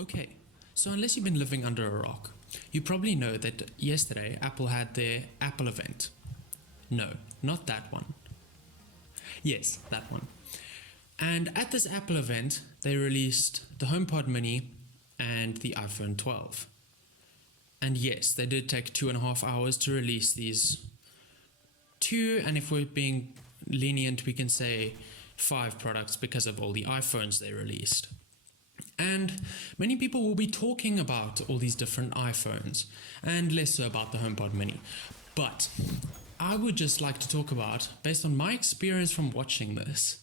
Okay, so unless you've been living under a rock, you probably know that yesterday Apple had their Apple event. No, not that one. Yes, that one. And at this Apple event, they released the HomePod Mini and the iPhone 12. And yes, they did take 2.5 hours to release these two, and if we're being lenient, we can say 5 products because of all the iPhones they released. And many people will be talking about all these different iPhones and less so about the HomePod Mini. But I would just like to talk about, based on my experience from watching this,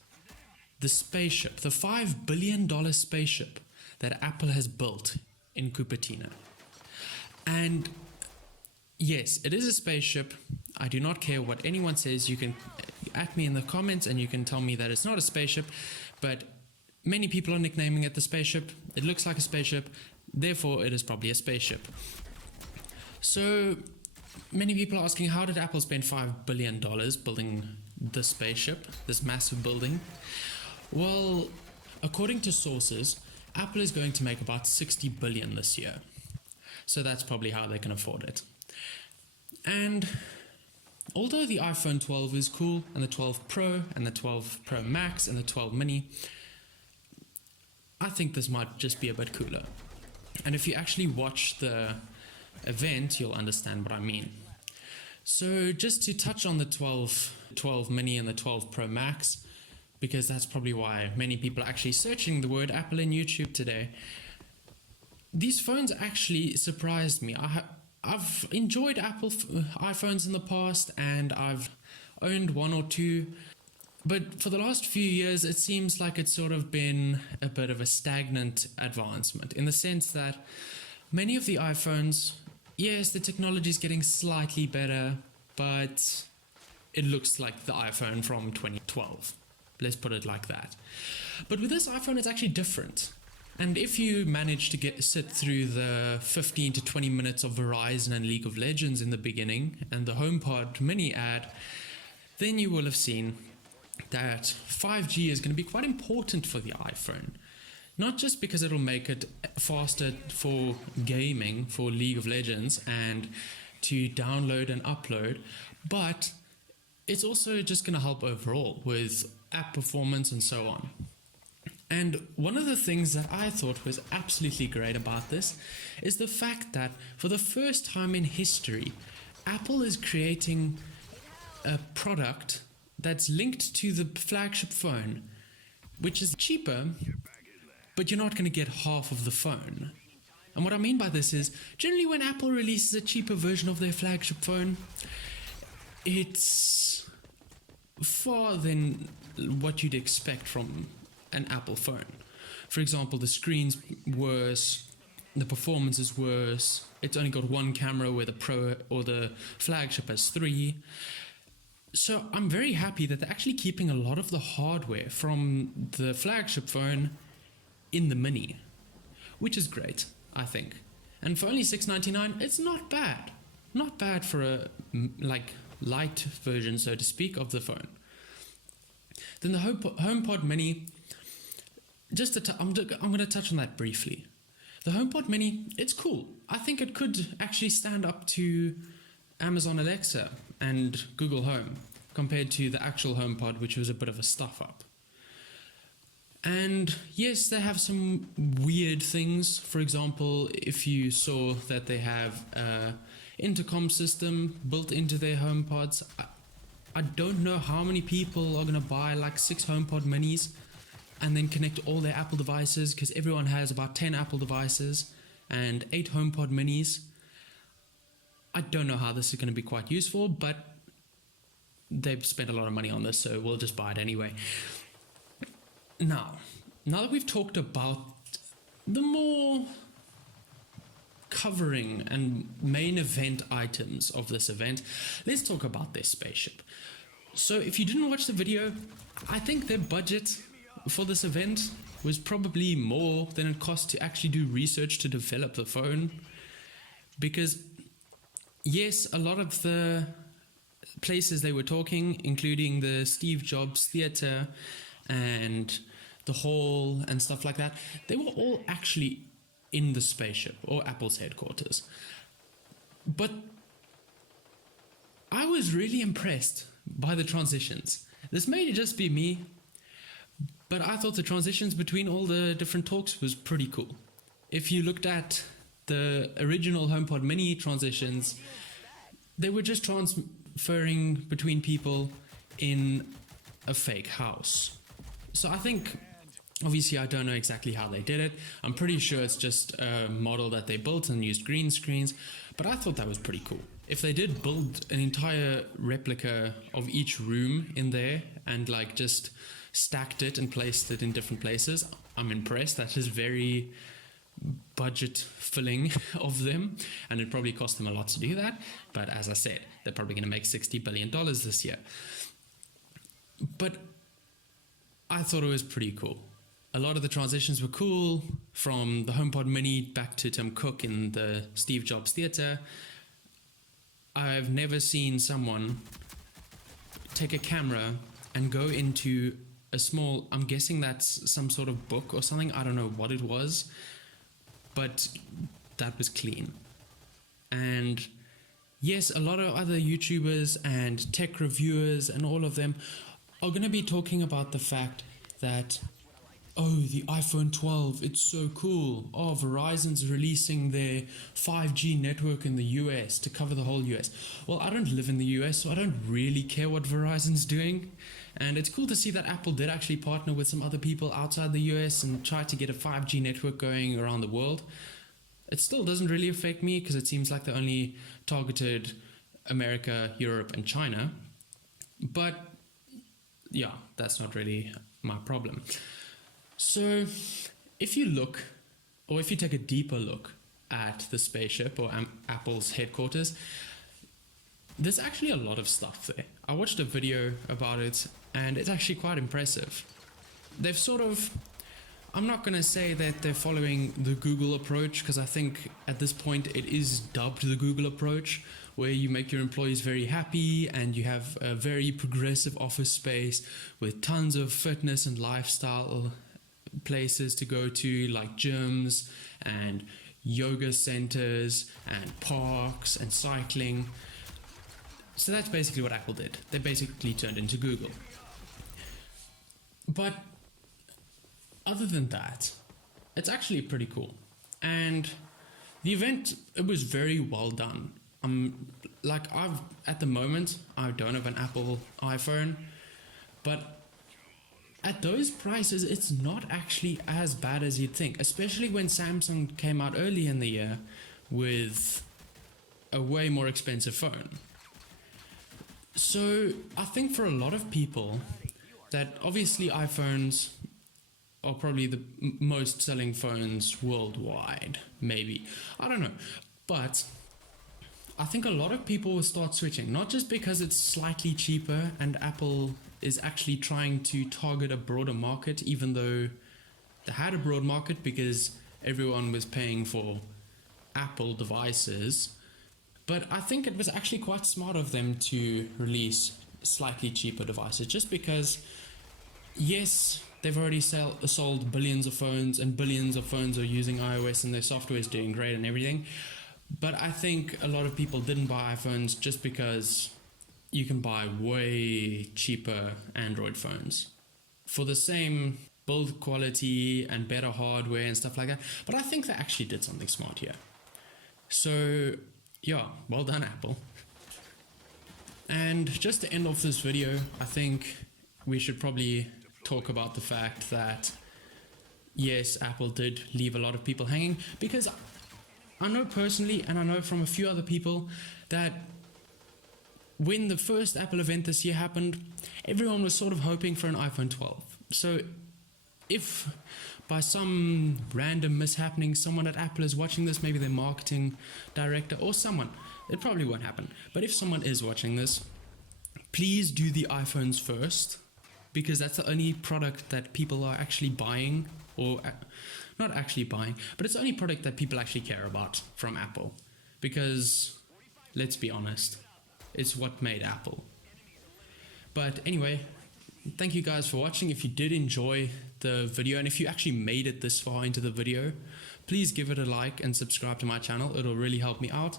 the spaceship, the $5 billion spaceship that Apple has built in Cupertino. And yes, it is a spaceship. I do not care what anyone says. You can at me in the comments and you can tell me that it's not a spaceship, but many people are nicknaming it the spaceship. It looks like a spaceship, therefore it is probably a spaceship. So many people are asking, how did Apple spend $5 billion building this spaceship, this massive building? Well, according to sources, Apple is going to make about $60 billion this year. So that's probably how they can afford it. And although the iPhone 12 is cool, and the 12 Pro, and the 12 Pro Max, and the 12 Mini, I think this might just be a bit cooler. And if you actually watch the event, you'll understand what I mean. So just to touch on the 12 Mini and the 12 Pro Max, because that's probably why many people are actually searching the word Apple in YouTube today. These phones actually surprised me. I've enjoyed Apple iPhones in the past, and I've owned one or two. But for the last few years, it seems like it's sort of been a bit of a stagnant advancement, in the sense that many of the iPhones, yes, the technology is getting slightly better, but it looks like the iPhone from 2012. Let's put it like that. But with this iPhone, it's actually different. And if you manage to sit through the 15 to 20 minutes of Verizon and League of Legends in the beginning and the HomePod Mini ad, then you will have seen that 5G is going to be quite important for the iPhone. Not just because it'll make it faster for gaming, for League of Legends, and to download and upload, but it's also just going to help overall with app performance and so on. And one of the things that I thought was absolutely great about this is the fact that for the first time in history, Apple is creating a product that's linked to the flagship phone, which is cheaper, but you're not going to get half of the phone. And what I mean by this is, generally when Apple releases a cheaper version of their flagship phone, it's far than what you'd expect from an Apple phone. For example, the screen's worse, the performance is worse, it's only got one camera where the Pro or the flagship has 3. So I'm very happy that they're actually keeping a lot of the hardware from the flagship phone in the Mini, which is great, I think. And for only $699, it's not bad. Not bad for a light version, so to speak, of the phone. Then the HomePod Mini, I'm going to touch on that briefly. The HomePod Mini, it's cool. I think it could actually stand up to Amazon Alexa and Google Home compared to the actual HomePod, which was a bit of a stuff up. And yes, they have some weird things. For example, if you saw that they have an intercom system built into their HomePods, I don't know how many people are going to buy like 6 HomePod Minis and then connect all their Apple devices, because everyone has about 10 Apple devices and 8 HomePod Minis. I don't know how this is going to be quite useful, but they've spent a lot of money on this, so we'll just buy it anyway. Now that we've talked about the more covering and main event items of this event, let's talk about their spaceship. So if you didn't watch the video, I think their budget for this event was probably more than it cost to actually do research to develop the phone, because yes, a lot of the places they were talking, including the Steve Jobs Theater and the hall and stuff like that, they were all actually in the spaceship or Apple's headquarters. But I was really impressed by the transitions. This may just be me, but I thought the transitions between all the different talks was pretty cool. If you looked at the original HomePod Mini transitions, they were just transferring between people in a fake house. So I think, obviously I don't know exactly how they did it. I'm pretty sure it's just a model that they built and used green screens, but I thought that was pretty cool. If they did build an entire replica of each room in there and like just stacked it and placed it in different places, I'm impressed. That is very budget filling of them, and it probably cost them a lot to do that. But as I said, they're probably going to make $60 billion this year. But I thought it was pretty cool. A lot of the transitions were cool, from the HomePod Mini back to Tim Cook in the Steve Jobs Theatre. I've never seen someone take a camera and go into a small, I'm guessing that's some sort of book or something, I don't know what it was, but that was clean. And yes, a lot of other YouTubers and tech reviewers and all of them are going to be talking about the fact that, oh, the iPhone 12, it's so cool. Oh, Verizon's releasing their 5G network in the US to cover the whole US. Well, I don't live in the US, so I don't really care what Verizon's doing. And it's cool to see that Apple did actually partner with some other people outside the US and try to get a 5G network going around the world. It still doesn't really affect me because it seems like they only targeted America, Europe, and China. But yeah, that's not really my problem. So if you look, or if you take a deeper look at the spaceship or Apple's headquarters, there's actually a lot of stuff there. I watched a video about it and it's actually quite impressive. They've sort of, I'm not going to say that they're following the Google approach, because I think at this point it is dubbed the Google approach, where you make your employees very happy and you have a very progressive office space with tons of fitness and lifestyle places to go to, like gyms and yoga centers and parks and cycling. So that's basically what Apple did. They basically turned into Google. But other than that, it's actually pretty cool. And the event, it was very well done. At the moment, I don't have an Apple iPhone, but at those prices, it's not actually as bad as you'd think, especially when Samsung came out early in the year with a way more expensive phone. So I think for a lot of people, that obviously iPhones are probably the most selling phones worldwide, maybe. I don't know. But I think a lot of people will start switching, not just because it's slightly cheaper and Apple is actually trying to target a broader market, even though they had a broad market because everyone was paying for Apple devices. But I think it was actually quite smart of them to release slightly cheaper devices, just because, yes, they've already sold billions of phones and billions of phones are using iOS and their software is doing great and everything. But I think a lot of people didn't buy iPhones just because you can buy way cheaper Android phones for the same build quality and better hardware and stuff like that. But I think they actually did something smart here. So yeah, well done, Apple. And just to end off this video, I think we should probably talk about the fact that yes, Apple did leave a lot of people hanging, because I know personally, and I know from a few other people, that when the first Apple event this year happened, everyone was sort of hoping for an iPhone 12. So if by some random mishappening someone at Apple is watching this, maybe their marketing director or someone, it probably won't happen. But if someone is watching this, please do the iPhones first, because that's the only product that people are actually buying, or not actually buying, but it's the only product that people actually care about from Apple. Because let's be honest, it's what made Apple. But anyway, thank you guys for watching. If you did enjoy the video, and if you actually made it this far into the video, please give it a like and subscribe to my channel. It'll really help me out.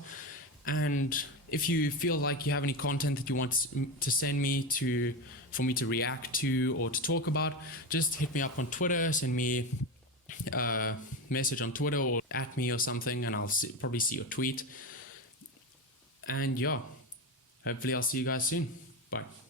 And if you feel like you have any content that you want to send me for me to react to or to talk about, just hit me up on Twitter, send me a message on Twitter or at me or something, and I'll probably see your tweet. And yeah, hopefully I'll see you guys soon. Bye.